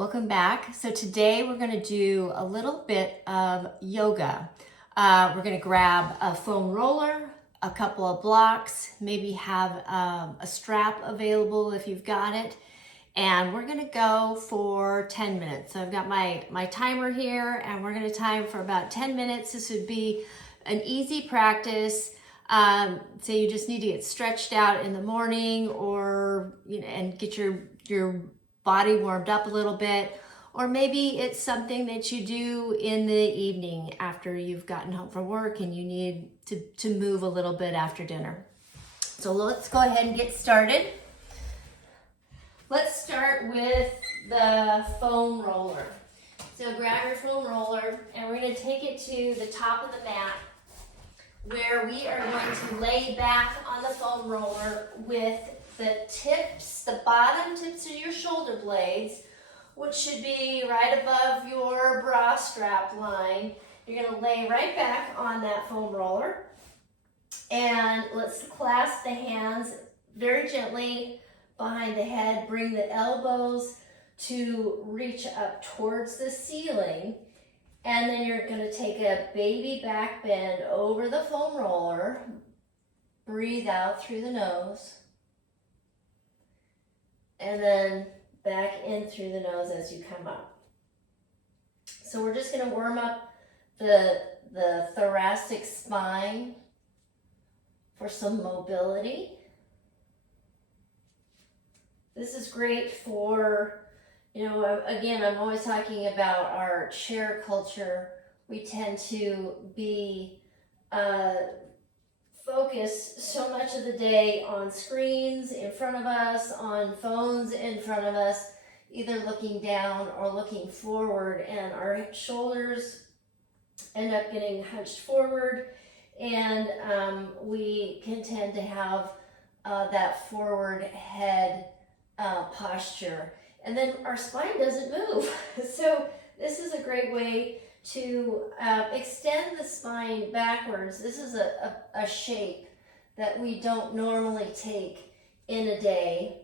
Welcome back. So today we're going to do a little bit of yoga. We're going to grab a foam roller, a couple of blocks, maybe have a strap available if you've got it. And we're going to go for 10 minutes. So I've got my timer here and we're going to time for about 10 minutes. This would be an easy practice. Say you just need to get stretched out in the morning or, and get your body warmed up a little bit, or maybe it's something that you do in the evening after you've gotten home from work and you need to move a little bit after dinner. So let's go ahead and get started. Let's start with the foam roller. So grab your foam roller and we're going to take it to the top of the mat where we are going to lay back on the foam roller with the tips, the bottom tips of your shoulder blades, which should be right above your bra strap line. You're going to lay right back on that foam roller. And let's clasp the hands very gently behind the head. Bring the elbows to reach up towards the ceiling. And then you're going to take a baby back bend over the foam roller. Breathe out through the nose. And then back in through the nose as you come up. So we're just going to warm up the thoracic spine for some mobility. This is great for, again, I'm always talking about our chair culture. We tend to be focus so much of the day on screens in front of us, on phones in front of us, either looking down or looking forward, and our shoulders end up getting hunched forward, and we can tend to have that forward head posture, and then our spine doesn't move. So this is a great way to extend the spine backwards. This is a shape that we don't normally take in a day,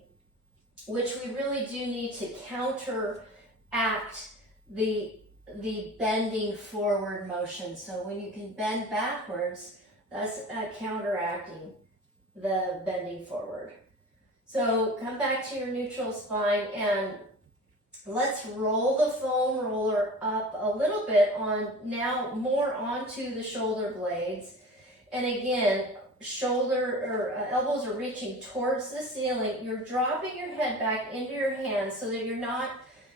which we really do need to counteract the bending forward motion. So when you can bend backwards, that's counteracting the bending forward. So come back to your neutral spine and let's roll the foam roller up a little bit now more onto the shoulder blades. And again, elbows are reaching towards the ceiling. You're dropping your head back into your hands so that you're not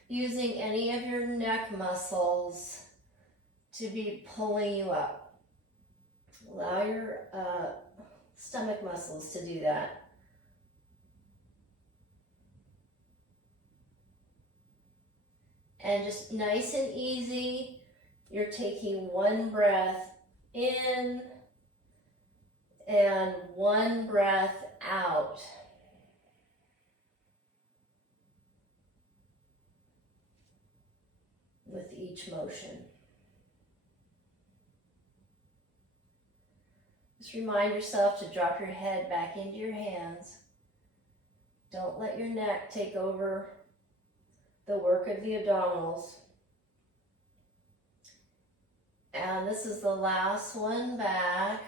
using any of your neck muscles to be pulling you up. Allow your stomach muscles to do that. And just nice and easy, you're taking one breath in and one breath out. With each motion. Just remind yourself to drop your head back into your hands. Don't let your neck take over the work of the abdominals. And this is the last one back.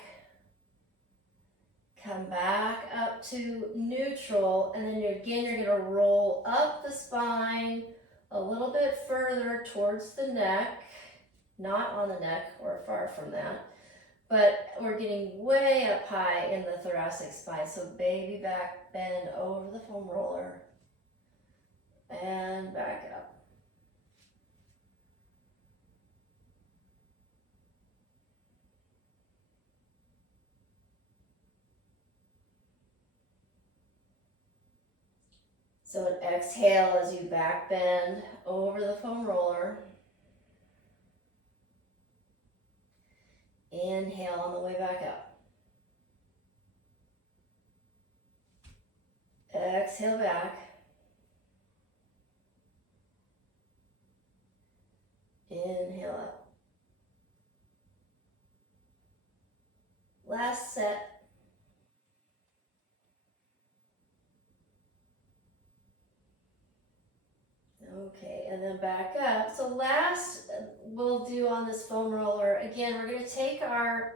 Come back up to neutral, and then you're going to roll up the spine a little bit further towards the neck, not on the neck or far from that, but we're getting way up high in the thoracic spine. So baby back bend over the foam roller. And back up. So an exhale as you back bend over the foam roller. Inhale on the way back up. Exhale back. Inhale up. Last set. Okay, and then back up. So last we'll do on this foam roller, again, we're going to take our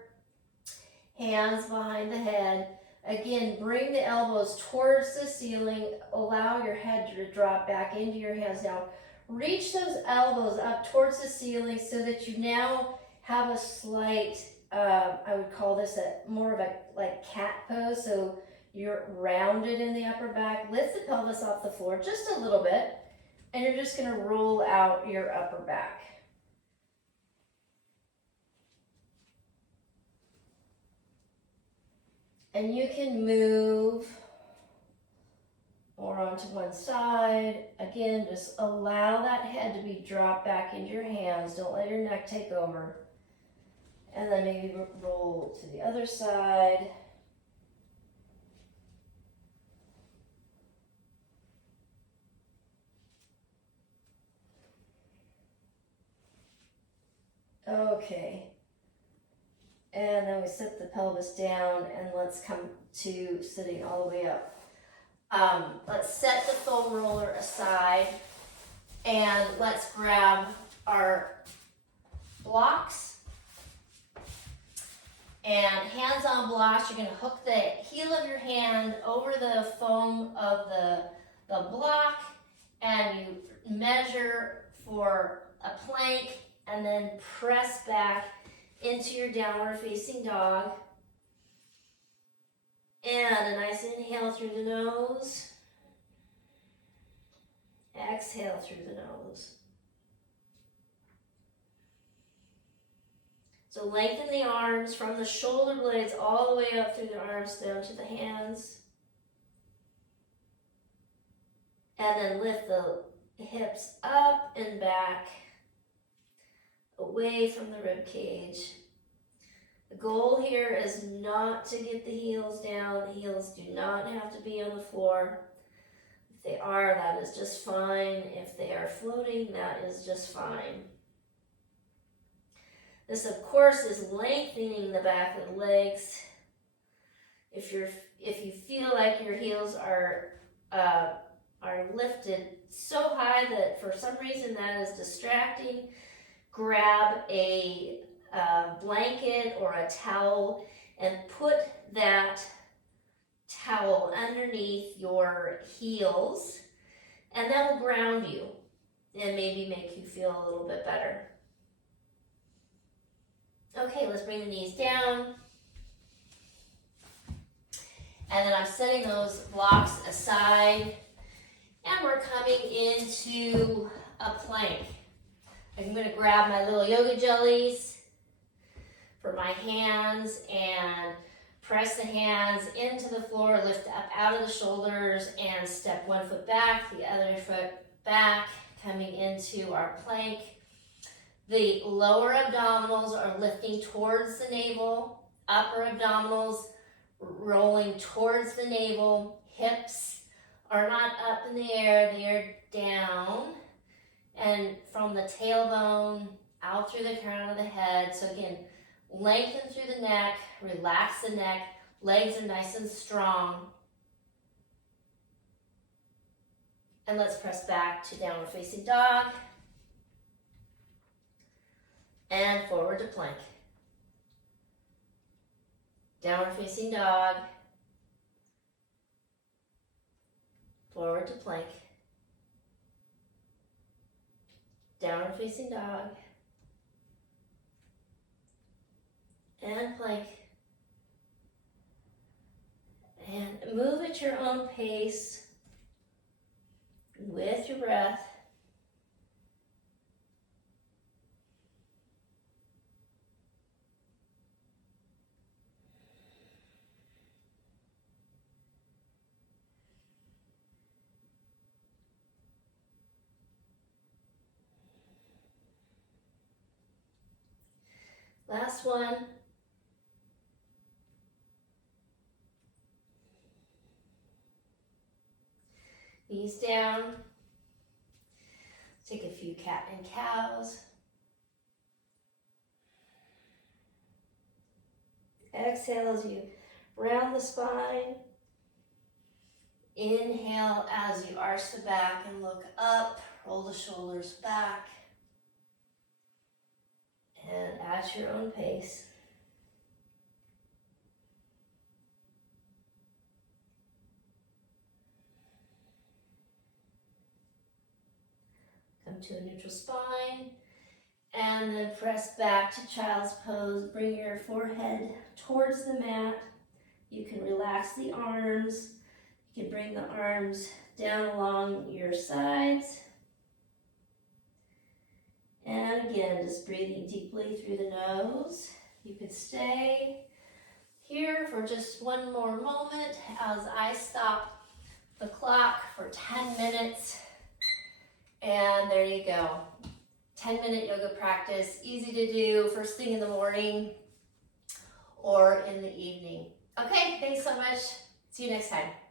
hands behind the head. Again, bring the elbows towards the ceiling. Allow your head to drop back into your hands. Now, reach those elbows up towards the ceiling so that you now have a slight, I would call this more of a like cat pose. So you're rounded in the upper back. Lift the pelvis off the floor just a little bit. And you're just going to roll out your upper back. And you can move or onto one side. Again, just allow that head to be dropped back into your hands. Don't let your neck take over. And then maybe roll to the other side. Okay. And then we set the pelvis down and let's come to sitting all the way up. Let's set the foam roller aside and let's grab our blocks. And hands on blocks, you're going to hook the heel of your hand over the foam of the block and you measure for a plank and then press back into your downward facing dog. And a nice inhale through the nose. Exhale through the nose. So lengthen the arms from the shoulder blades all the way up through the arms down to the hands. And then lift the hips up and back, away from the rib cage. The goal here is not to get the heels down. The heels do not have to be on the floor. If they are, that is just fine. If they are floating, that is just fine. This, of course, is lengthening the back of the legs. If you feel like your heels are lifted so high that for some reason that is distracting, grab a blanket or a towel and put that towel underneath your heels, and that will ground you and maybe make you feel a little bit better. Okay, let's bring the knees down. And then I'm setting those blocks aside, and we're coming into a plank. I'm going to grab my little yoga jellies for my hands and press the hands into the floor, lift up out of the shoulders and step one foot back, the other foot back, coming into our plank. The lower abdominals are lifting towards the navel, upper abdominals rolling towards the navel, hips are not up in the air, they are down. And from the tailbone out through the crown of the head. So again, lengthen through the neck, relax the neck, legs are nice and strong. And let's press back to downward facing dog. And forward to plank. Downward facing dog. Forward to plank. Downward facing dog. And plank. And move at your own pace with your breath. Last one. Knees down. Take a few cat and cows. Exhale as you round the spine. Inhale as you arch the back and look up, Roll the shoulders back. And at your own pace. Come to a neutral spine. And then press back to child's pose. Bring your forehead towards the mat. You can relax the arms. You can bring the arms down along your sides. And again, just breathing deeply through the nose. You could stay here for just one more moment as I stop the clock for 10 minutes. And there you go. 10-minute yoga practice, easy to do first thing in the morning or in the evening. Okay, thanks so much. See you next time.